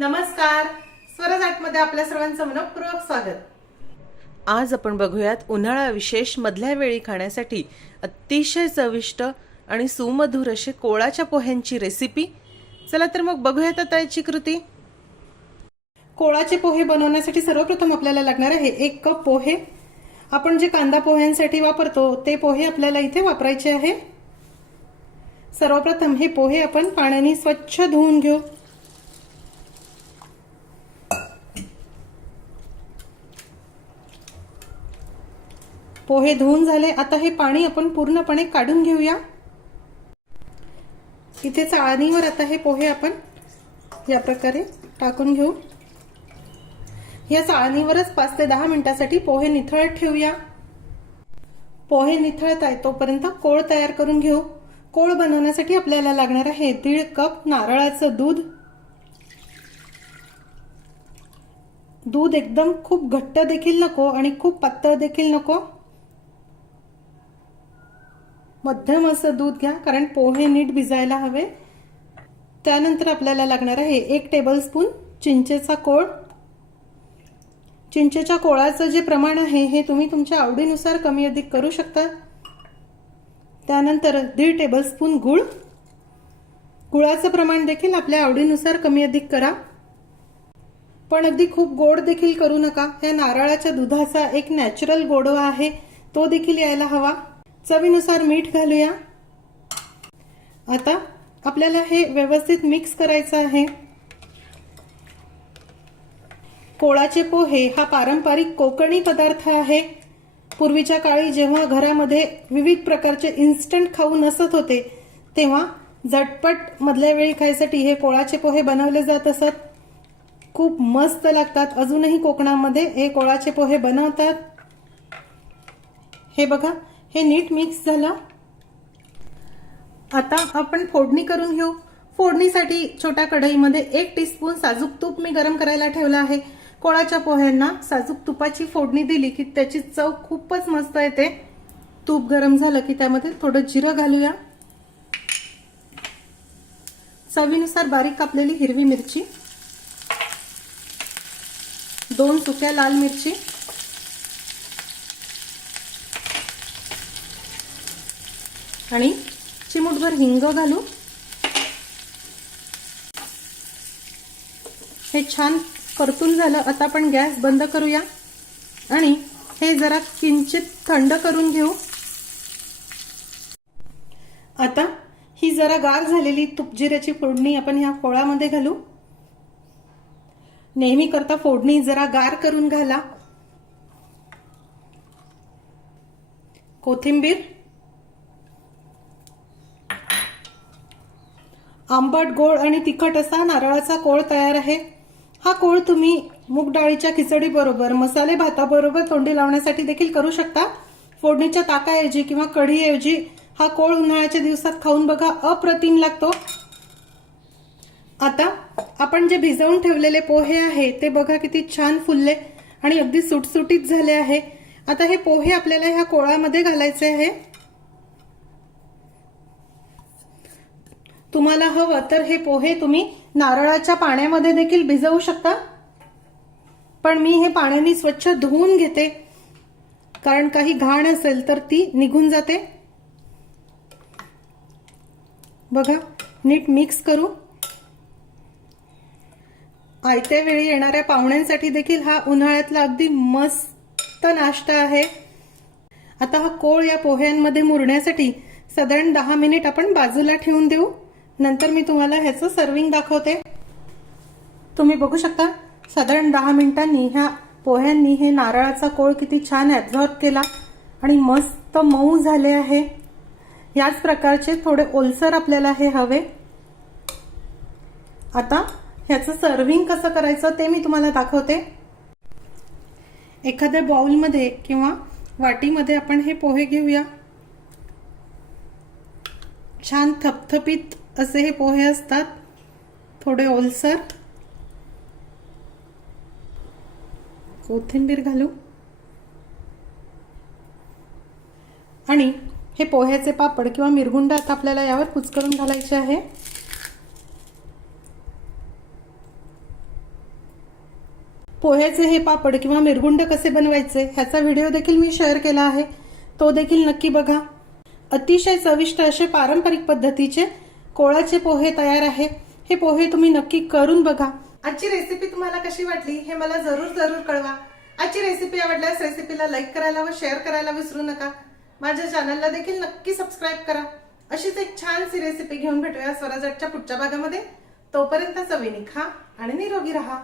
नमस्कार. स्वरजाटमध्ये आपल्या सर्वांचं मनपूर्वक स्वागत. आज आपण बघूयात उन्हाळा विशेष मधल्या वेळी खाण्यासाठी अतिशय चविष्ट आणि सुमधुर असे कोळाच्या पोह्यांची रेसिपी चला तर मग बघूयात आता याची कृती. कोळाचे पोहे बनवण्यासाठी सर्वप्रथम आपल्याला लागणार आहे एक कप पोहे. आपण जे कांदा पोह्यांसाठी वापरतो ते पोहे आपल्याला इथे वापरायचे आहे. सर्वप्रथम हे पोहे आपण पाण्याने स्वच्छ धुवून घेऊ. पोहे धुवून झाले. आता हे पाणी आपण पूर्णपणे काढून घेऊया. इथे चाळणीवर आता हे पोहे आपण या प्रकारे टाकून घेऊ. या चाळणीवरच पाच ते दहा मिनिटासाठी पोहे निथळत ठेवूया. पोहे निथळत आहे तोपर्यंत कोळ तयार करून घेऊ. कोळ बनवण्यासाठी आपल्याला लागणार आहे दीड कप नारळाचं दूध. दूध एकदम खूप घट्ट देखील नको आणि खूप पातळ देखील नको. मध्यम असं दूध घ्या कारण पोहे नीट भिजायला हवे. त्यानंतर आपल्याला लागणार आहे एक टेबलस्पून चिंचेचा कोळ. चिंचेच्या कोळाचं जे प्रमाण आहे हे तुम्ही तुमच्या आवडीनुसार कमी अधिक करू शकता. त्यानंतर दीड टेबलस्पून गुळ. गुळाचं प्रमाण देखील आपल्या आवडीनुसार कमी अधिक करा. पण अगदी खूप गोड देखील करू नका. ह्या नारळाच्या दुधाचा एक नॅचरल गोडवा आहे तो देखील यायला हवा. चवीनुसार मीठ घालूया. आता आपल्याला हे व्यवस्थित मिक्स करायचं आहे. कोळाचे पोहे हा पारंपरिक कोकणी पदार्थ आहे. पूर्वीच्या काळी जेव्हा घरामध्ये विविध प्रकारचे इन्स्टंट खाऊ नसत होते तेव्हा झटपट मधल्या वेळी खायसाठी हे कोळाचे पोहे बनवले जात असत. खूप मस्त लागतात. अजूनही कोकणामध्ये हे कोळाचे पोहे बनवतात. हे बघा हे नीट मिक्स झालं. आता आपण फोडणी करून घेऊ. फोडणीसाठी छोट्या कढईमध्ये एक टीस्पून साजूक तूप मी गरम करायला ठेवलं आहे. कोळाच्या पोह्यांना साजूक तुपाची फोडणी दिली की त्याची चव खूपच मस्त येते. तूप गरम झालं की त्यामध्ये थोडं जिरं घालूया. चवीनुसार बारीक कापलेली हिरवी मिरची. दोन सुक्या लाल मिरची. आणि चिमूटभर हिंग घालू. हे छान परतून झालं. आता आपण गॅस बंद करूया. आणि हे जरा किंचित थंड करून घेऊ. आता ही जरा गार झालेली तुपजिऱ्याची फोडणी आपण ह्या पोळामध्ये घालू. नेहमी करता फोडणी जरा गार करून घाला. कोथिंबीर आंबट गोड आणि तिखट असा नारळाचा कोळ तयार आहे. हा कोळ तुम्ही मूग डाळीच्या खिचडी बरोबर मसाले भाताबरोबर तोंडी लावण्यासाठी देखील करू शकता. फोडणीच्या ताकाऐवजी किंवा कढीऐवजी हा कोळ उन्हाळ्याच्या दिवसात खाऊन बघा अप्रतिम लागतो. आता आपण जे भिजवून ठेवलेले पोहे आहे ते बघा किती छान फुलले आणि अगदी सुटसुटीत झाले आहे. आता हे पोहे आपल्याला ह्या कोळामध्ये घालायचे आहे. तुम्हाला हवं तर हे पोहे तुम्ही नारळाच्या पाण्यामध्ये देखील भिजवू शकता. पण मी हे पाण्याने स्वच्छ धुवून घेते. कारण काही घाण असेल तर ती निघून जाते. बघा नीट मिक्स करू. आयत्या वेळी येणाऱ्या पाहुण्यांसाठी देखील हा उन्हाळ्यातला अगदी मस्त नाश्ता आहे. आता हा कोळ या पोह्यांमध्ये मुरण्यासाठी साधारण दहा मिनिट आपण बाजूला ठेवून देऊ. नंतर मी तुम्हाला ह्याचं सर्विंग दाखवते. तुम्ही बघू शकता साधारण दहा मिनिटांनी ह्या पोह्यांनी हे नारळाचा कोळ किती छान ॲब्झॉर्ब केला आणि मस्त मऊ झाले आहे. याच प्रकारचे थोडे ओलसर आपल्याला हे हवे. आता ह्याचं सर्विंग कसं करायचं ते मी तुम्हाला दाखवते. एखाद्या बाउलमध्ये किंवा वाटीमध्ये आपण हे पोहे घेऊया. छान थपथपीत असे हे पोहे असतात. थोडे ओलसर. कोथिंबीर घालू. आणि हे पोह्याचे पापड किंवा मिरगुंड आता आपल्याला यावर कुचकरून घालायचे आहे. पोह्याचे हे पापड किंवा मिरगुंड कसे बनवायचे ह्याचा व्हिडिओ देखील मी शेअर केला आहे. तो देखील नक्की बघा. अतिशय चविष्ट असे पारंपरिक पद्धतीचे कोळाचे पोहे तयार आहे हे पोहे तुम्ही नक्की करून बघा. आजची रेसिपी तुम्हाला कशी वाटली हे मला जरूर जरूर कळवा. आजची रेसिपी आवडल्यास रेसिपीला लाईक करायला व शेअर करायला विसरू नका. माझ्या चॅनलला देखील नक्की सबस्क्राईब करा. अशीच एक छानशी रेसिपी घेऊन भेटूया स्वराजच्या पुढच्या भागामध्ये. तोपर्यंत चवीने खा आणि निरोगी राहा.